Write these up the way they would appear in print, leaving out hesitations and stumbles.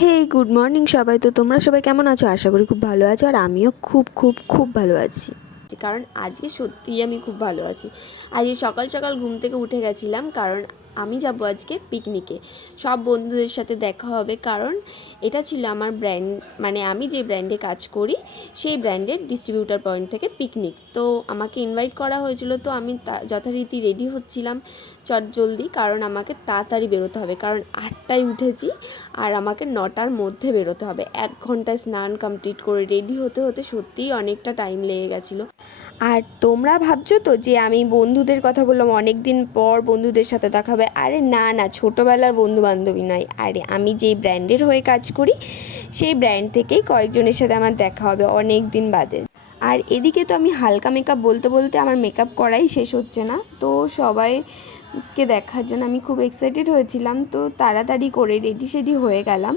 Hey good morning সবাই। তো তোমরা সবাই কেমন আছো? আশা করি খুব ভালো আছো, আর আমিও খুব খুব খুব ভালো আছি। কারণ আজকে সত্যিই আমি খুব ভালো আছি। আজকে সকাল সকাল ঘুম থেকে উঠে গেছিলাম, কারণ আমি যাব আজকে পিকনিকে। সব বন্ধুদের সাথে দেখা হবে, কারণ এটা ছিল আমার ব্র্যান্ড, মানে আমি যে ব্র্যান্ডে কাজ করি সেই ব্র্যান্ডের ডিস্ট্রিবিউটার পয়েন্ট থেকে পিকনিক। তো আমাকে ইনভাইট করা হয়েছিল, তো আমি যথারীতি রেডি হচ্ছিলাম চটজলদি, কারণ আমাকে তাড়াতাড়ি বেরোতে হবে, কারণ 8টায় উঠেছি আর আমাকে 9টার মধ্যে বেরোতে হবে। 1 ঘন্টায় স্নান কমপ্লিট করে রেডি হতে হতে সত্যিই অনেকটা টাইম লেগে গেছিলো। আর তোমরা ভাবছো তো যে আমি বন্ধুদের কথা বললাম, অনেক দিন পর বন্ধুদের সাথে দেখা হবে। আরে না না, ছোটোবেলার বন্ধু বান্ধবী নয়, আরে আমি যেই ব্র্যান্ডের হয়ে কাজ করি সেই ব্র্যান্ড থেকেই কয়েকজনের সাথে আমার দেখা হবে অনেক দিন বাদে। আর এদিকে তো আমি হালকা মেকআপ বলতে বলতে আমার মেকআপ করাই শেষ হচ্ছে না, তো সবাইকে দেখার জন্য আমি খুব এক্সাইটেড হয়েছিলাম, তো তাড়াতাড়ি করে রেডি সেডি হয়ে গেলাম।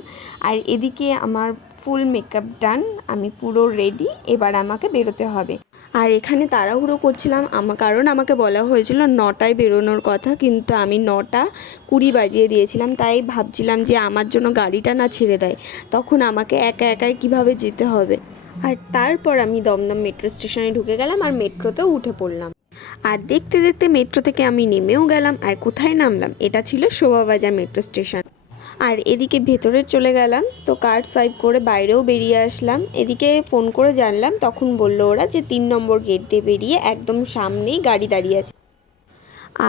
আর এদিকে আমার ফুল মেকআপ ডান, আমি পুরো রেডি, এবার আমাকে বেরোতে হবে। আর এখানে তাড়াহুড়ো করছিলাম কারণ আমাকে বলা হয়েছিল 9টায় বেরোনোর কথা, কিন্তু আমি 9:20 বাজিয়ে দিয়েছিলাম। তাই ভাবছিলাম যে আমার জন্য গাড়িটা না ছেড়ে দেয়, তখন আমাকে একা একাই কীভাবে যেতে হবে। আর তারপর আমি দমদম মেট্রো স্টেশনে ঢুকে গেলাম আর মেট্রোতেও উঠে পড়লাম। আর দেখতে দেখতে মেট্রো থেকে আমি নেমেও গেলাম। আর কোথায় নামলাম? এটা ছিল শোভাবাজার মেট্রো স্টেশন। আর এদিকে ভেতরে চলে গেলাম, তো কার্ড সোয়াইপ করে বাইরেও বেরিয়ে আসলাম। এদিকে ফোন করে জানলাম, তখন বললো ওরা যে 3 নম্বর গেট দিয়ে বেরিয়ে একদম সামনেই গাড়ি দাঁড়িয়ে আছে।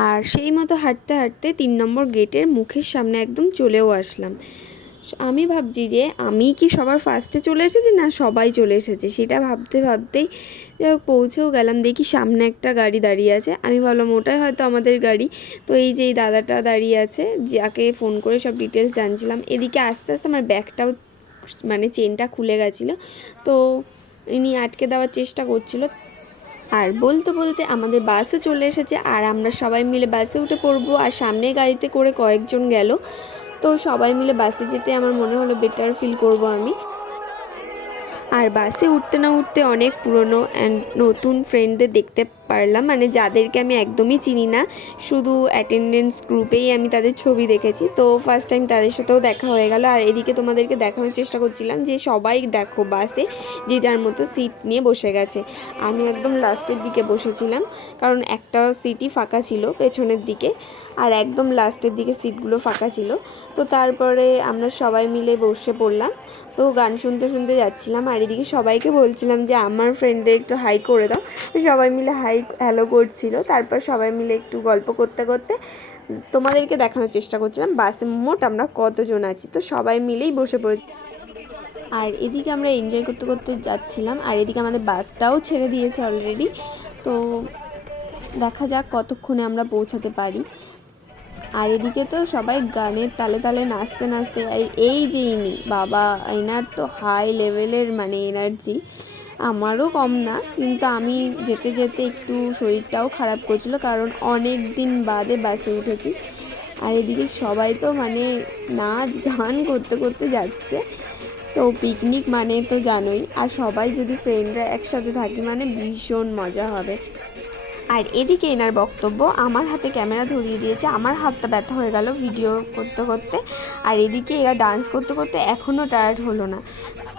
আর সেই মতো হাঁটতে হাঁটতে 3 নম্বর গেটের মুখের সামনে একদম চলেও আসলাম। আমি ভাবছি যে আমি কি সবার ফার্স্টে চলে এসেছি, না সবাই চলে এসেছে, সেটা ভাবতে ভাবতেই পৌঁছেও গেলাম। দেখি সামনে একটা গাড়ি দাঁড়িয়ে আছে, আমি ভাবলাম ওটাই হয়তো আমাদের গাড়ি। তো এই যে এই দাদাটা দাঁড়িয়ে আছে, যাকে ফোন করে সব ডিটেলস জানছিলাম। এদিকে আস্তে আস্তে আমার ব্যাগটাও, মানে চেনটা খুলে গেছিলো, তো ইনি আটকে দেওয়ার চেষ্টা করছিল। আর বলতে বলতে আমাদের বাসও চলে এসেছে, আর আমরা সবাই মিলে বাসে উঠে পড়বো। আর সামনের গাড়িতে করে কয়েকজন গেল, তো সবাই মিলে বাসে যেতে আমার মনে হলো বেটার ফিল করব আমি। আর বাসে উঠতে না উঠতে অনেক পুরনো অ্যান্ড নতুন ফ্রেন্ডদের দেখতে পারলাম, মানে যাদেরকে আমি একদমই চিনি না, শুধু অ্যাটেন্ডেন্স গ্রুপেই আমি তাদের ছবি দেখেছি। তো ফার্স্ট টাইম তাদের সাথেও দেখা হয়ে গেল। আর এদিকে তোমাদেরকে দেখানোর চেষ্টা করছিলাম যে সবাই দেখো বাসে যে যার মতো সিট নিয়ে বসে গেছে। আমি একদম লাস্টের দিকে বসেছিলাম, কারণ একটা সিটই ফাঁকা ছিল পেছনের দিকে, আর একদম লাস্টের দিকে সিটগুলো ফাঁকা ছিল। তো তারপরে আমরা সবাই মিলে বসে পড়লাম, তো গান শুনতে শুনতে যাচ্ছিলাম। আর এদিকে সবাইকে বলছিলাম যে আমার ফ্রেন্ডে একটু হাই করে দাও, তো সবাই মিলে হাই হ্যালো করছিল। তারপর সবাই মিলে একটু গল্প করতে করতে তোমাদেরকে দেখানোর চেষ্টা করছিলাম বাসে মোট আমরা কতজন আছি। তো সবাই মিলেই বসে পড়েছি, আর এদিকে আমরা এনজয় করতে করতে যাচ্ছিলাম। আর এদিকে আমাদের বাসটাও ছেড়ে দিয়েছে অলরেডি, তো দেখা যাক কতক্ষণে আমরা পৌঁছাতে পারি। আর এদিকে তো সবাই গানের তালে তালে নাচতে নাচতে, এই যে ইনি বাবা, এনার তো হাই লেভেলের মানে এনার্জি, আমারও কম না, কিন্তু আমি যেতে যেতে একটু শরীরটাও খারাপ করছিল, কারণ অনেক দিন বাদে বাসে উঠেছি। আর এদিকে সবাই তো মানে নাচ গান করতে করতে যাচ্ছে। তো পিকনিক মানে তো জানোই, আর সবাই যদি ফ্রেন্ডরা একসাথে থাকি মানে ভীষণ মজা হবে। আর এদিকে এনার বক্তব্য, আমার হাতে ক্যামেরা ধরিয়ে দিয়েছে, আমার হাতটা ব্যথা হয়ে গেল ভিডিও করতে করতে। আর এদিকে এরা ডান্স করতে করতে এখনও টায়ার্ড হলো না,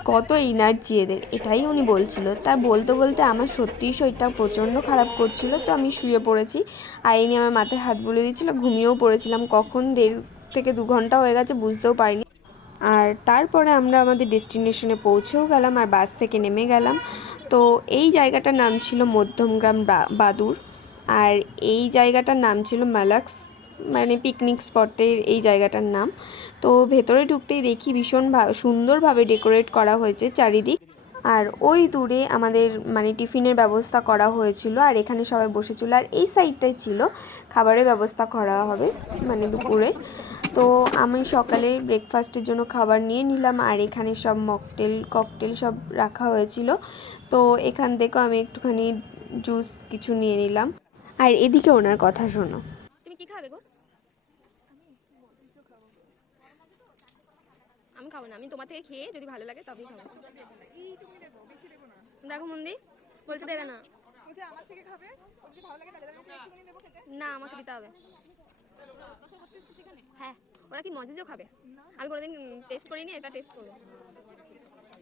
কত এনার্জি এদের, এটাই উনি বলছিল। তা বলতে বলতে আমার সত্যিই শরীরটা প্রচণ্ড খারাপ করছিল, তো আমি শুয়ে পড়েছি। আর ইনি আমার মাথায় হাত বুলিয়ে দিচ্ছিলো, ঘুমিয়েও পড়েছিলাম, কখন 1.5 থেকে 2 ঘন্টা হয়ে গেছে বুঝতেও পারিনি। আর তারপরে আমরা আমাদের ডেস্টিনেশনে পৌঁছেও গেলাম আর বাস থেকে নেমে গেলাম। তো এই জায়গাটার নাম ছিল মধ্যমগ্রাম বাদুর, আর এই জায়গাটার নাম ছিল মালাক্স, মানে পিকনিক স্পটের এই জায়গাটার নাম। তো ভেতরে ঢুকতেই দেখি ভীষণ সুন্দরভাবে ডেকোরেট করা হয়েছে চারিদিক। আর ওই দূরে আমাদের মানে টিফিনের ব্যবস্থা করা হয়েছিল, আর এখানে সবাই বসেছিল। আর এই সাইডটাই ছিল খাবারের ব্যবস্থা করা হবে মানে দুপুরে। তো আমি সকালে ব্রেকফাস্টের জন্য খাবার নিয়ে নিলাম, আর এখানে সব মকটেল ককটেল সব রাখা হয়েছিল। তো এখান থেকেও আমি একটুখানি জুস কিছু নিয়ে নিলাম। আর এদিকে ওনার কথা শোনো। তুমি কি খাবে গো? আমি খাবো না, আমি তোমার থেকে খেয়ে যদি ভালো লাগে তবেই খাবো। দেখো মন্দি বলতে দেবে না, আমার থেকে খাবে, যদি ভালো লাগে তাহলে না আমাকে দিতে হবে। হ্যাঁ ওরা কি মজিজও খাবে? আমি কোনোদিন টেস্ট করিনি, এটা টেস্ট করবো।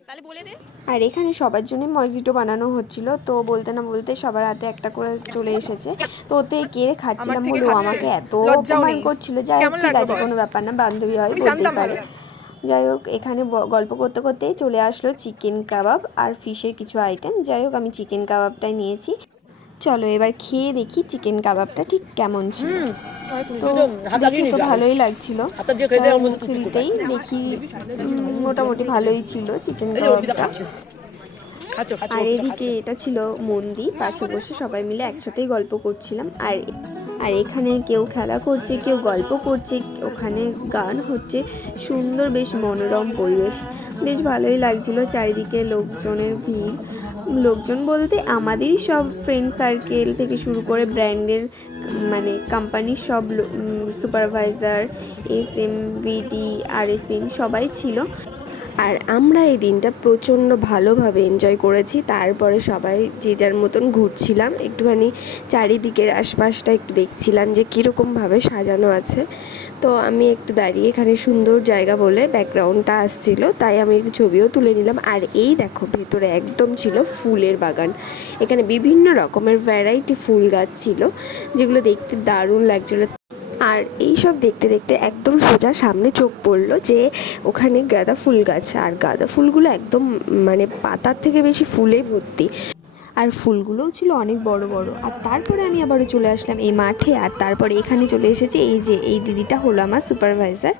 তাহলে বলে দে। আর এখানে সবার জন্য মজিটো বানানো হচ্ছিল, তো বলতে না বলতে সবার হাতে একটা করে চলে এসেছে। তো ওতে কে খাচ্ছিলাম বলে ও আমাকে এত অপমান করছিল। যাই হোক, ঠিক আছে, কোনো ব্যাপার না, বান্ধবী হয়, বলতেই পারে। যাই হোক, এখানে গল্প করতে করতেই চলে আসলো চিকেন কাবাব আর ফিশের কিছু আইটেম। যাই হোক, আমি চিকেন কাবাবটাই নিয়েছি। চলো এবার খেয়ে দেখি চিকেন কাবাবটা ঠিক কেমন ছিল। তো দেখে তো ভালোই লাগছিল, মুখে দিতেই দেখি মোটামুটি ভালোই ছিল চিকেন কাবাবটা। আর এদিকে এটা ছিল মন্দির, পাশে বসে সবাই মিলে একসাথেই গল্প করছিলাম। আর এখানে কেউ খেলা করছে, কেউ গল্প করছে, ওখানে গান হচ্ছে, সুন্দর বেশ মনোরম পরিবেশ, বেশ ভালোই লাগছিল। চারিদিকে লোকজনের ভিড়, লোকজন বলতে আমাদেরই সব ফ্রেন্ড সার্কেল থেকে শুরু করে ব্র্যান্ডের মানে কোম্পানির সব সুপারভাইজার, এসএম, ভিডি, আরএসএম সবাই ছিল। আর আমরা এই দিনটা প্রচণ্ড ভালোভাবে এনজয় করেছি। তারপরে সবাই যে যার মতন ঘুরছিলাম, একটুখানি চারিদিকের আশপাশটা একটু দেখছিলাম যে কীরকমভাবে সাজানো আছে। তো আমি একটু দাঁড়িয়ে, এখানে সুন্দর জায়গা বলে ব্যাকগ্রাউন্ডটা আসছিল, তাই আমি একটু ছবিও তুলে নিলাম। আর এই দেখো, ভেতরে একদম ছিল ফুলের বাগান। এখানে বিভিন্ন রকমের ভ্যারাইটি ফুল গাছ ছিল, যেগুলো দেখতে দারুণ লাগছিলো। আর এই সব দেখতে দেখতে একদম সোজা সামনে চোখ পড়লো যে ওখানে গাঁদা ফুল গাছ, আর গাঁদা ফুলগুলো একদম মানে পাতার থেকে বেশি ফুলে ভর্তি, আর ফুলগুলোও ছিল অনেক বড় বড়। আর তারপরে আমি আবারও চলে আসলাম এই মাঠে। আর তারপরে এখানে চলে এসেছি, এই যে এই দিদিটা হলো আমার সুপারভাইজার।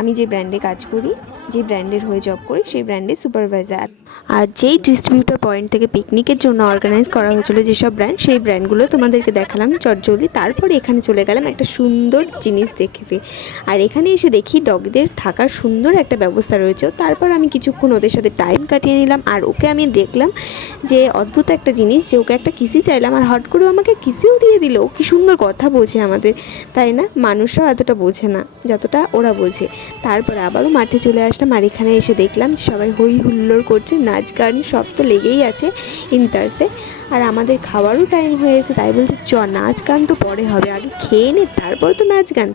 আমি যে ব্র্যান্ডে কাজ করি, যে ব্র্যান্ডের হয়ে জব করি, সেই ব্র্যান্ডের সুপারভাইজার। আর যেই ডিস্ট্রিবিউটর পয়েন্ট থেকে পিকনিকের জন্য অর্গানাইজ করা হয়েছিল যেসব ব্র্যান্ড, সেই ব্র্যান্ডগুলো তোমাদেরকে দেখালাম চটজলদি। তারপরে এখানে চলে গেলাম একটা সুন্দর জিনিস দেখতে। আর এখানে এসে দেখি ডগদের থাকার সুন্দর একটা ব্যবস্থা রয়েছে। তারপর আমি কিছুক্ষণ ওদের সাথে টাইম কাটিয়ে নিলাম। আর ওকে আমি দেখলাম যে অদ্ভুত একটা জিনিস, যে ওকে একটা কিসি চাইলাম আর হট করে আমাকে কিসিও দিয়ে দিল। কি সুন্দর কথা বোঝে আমাদের, তাই না? মানুষরাও এতটা বোঝে না যতটা ওরা বোঝে। তারপরে আবারও মাঠে চলে আসলাম। আর এখানে এসে দেখলাম সবাই হই হুল্লোড় করছে, নাচ গান সব তো লেগেই আছে ইন্টার্সে। আর আমাদের খাওয়ারও টাইম হয়েছে, তাই বলছে চ নাচ গান তো পরে হবে, আগে খেয়ে নে তারপর তো নাচ গান।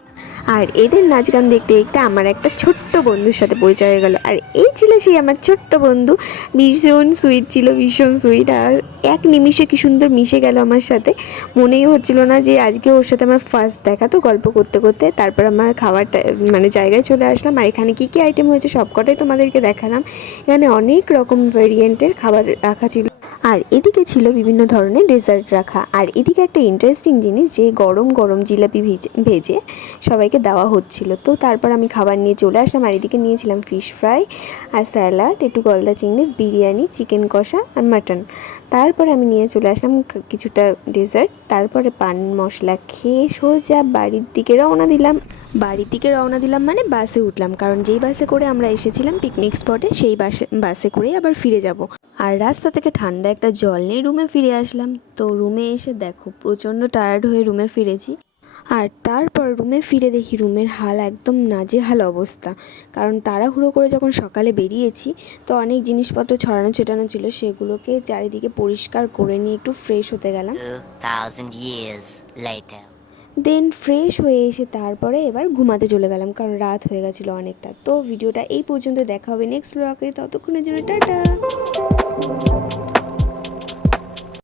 আর এদের নাচ গান দেখতে দেখতে আমার একটা ছোট্ট বন্ধুর সাথে পরিচয় হয়ে গেল। আর এই ছিল সেই আমার ছোট্ট বন্ধু, ভীষণ সুইট ছিল, ভীষণ সুইট। আর এক নিমিষে কি সুন্দর মিশে গেল আমার সাথে, মনেই হচ্ছিল না যে আজকে ওর সাথে আমার ফার্স্ট দেখা। তো গল্প করতে করতে তারপর আমার খাবারটা মানে জায়গায় চলে আসলাম। আর এখানে কী কী আইটেম হয়েছে সবকটাই তোমাদেরকে দেখালাম। এখানে অনেক রকম ভেরিয়েন্টের খাবার রাখা ছিল, আর এদিকে ছিল বিভিন্ন ধরনের ডেজার্ট রাখা। আর এদিকে একটা ইন্টারেস্টিং জিনিস, যে গরম গরম জিলাপি ভেজে সবাইকে দেওয়া হচ্ছিল। তো তারপর আমি খাবার নিয়ে চলে আসলাম। আর এদিকে নিয়েছিলাম ফিশ ফ্রাই আর স্যালাড, একটু গলদা চিংড়ির বিরিয়ানি, চিকেন কষা আর মাটন। তারপরে আমি নিয়ে চলে আসলাম কিছুটা ডেজার্ট। তারপরে পান মশলা খেয়ে সোজা বাড়ির দিকে রওনা দিলাম মানে বাসে উঠলাম, কারণ যেই বাসে করে আমরা এসেছিলাম পিকনিক স্পটে, সেই বাসে করেই আবার ফিরে যাব। আর রাস্তা থেকে ঠান্ডা একটা জল নিয়ে রুমে ফিরে আসলাম। তো রুমে এসে দেখো প্রচণ্ড টায়ার্ড হয়ে রুমে ফিরেছি। আর তারপর রুমে ফিরে দেখি রুমের হাল একদম নাজেহাল অবস্থা, কারণ তাড়াহুড়ো করে যখন সকালে বেরিয়েছি, তো অনেক জিনিসপত্র ছড়ানো ছিটানো ছিল, সেগুলোকে চারিদিকে পরিষ্কার করে নিয়ে একটু ফ্রেশ হতে গেলাম। 2000 years later. দেন ফ্রেশ হয়ে এসে তারপরে এবার ঘুমাতে চলে গেলাম, কারণ রাত হয়ে গেছিলো অনেকটা। তো ভিডিওটা এই পর্যন্ত, দেখা হবে নেক্সট ব্লগে, ততক্ষণের জন্য টাটা।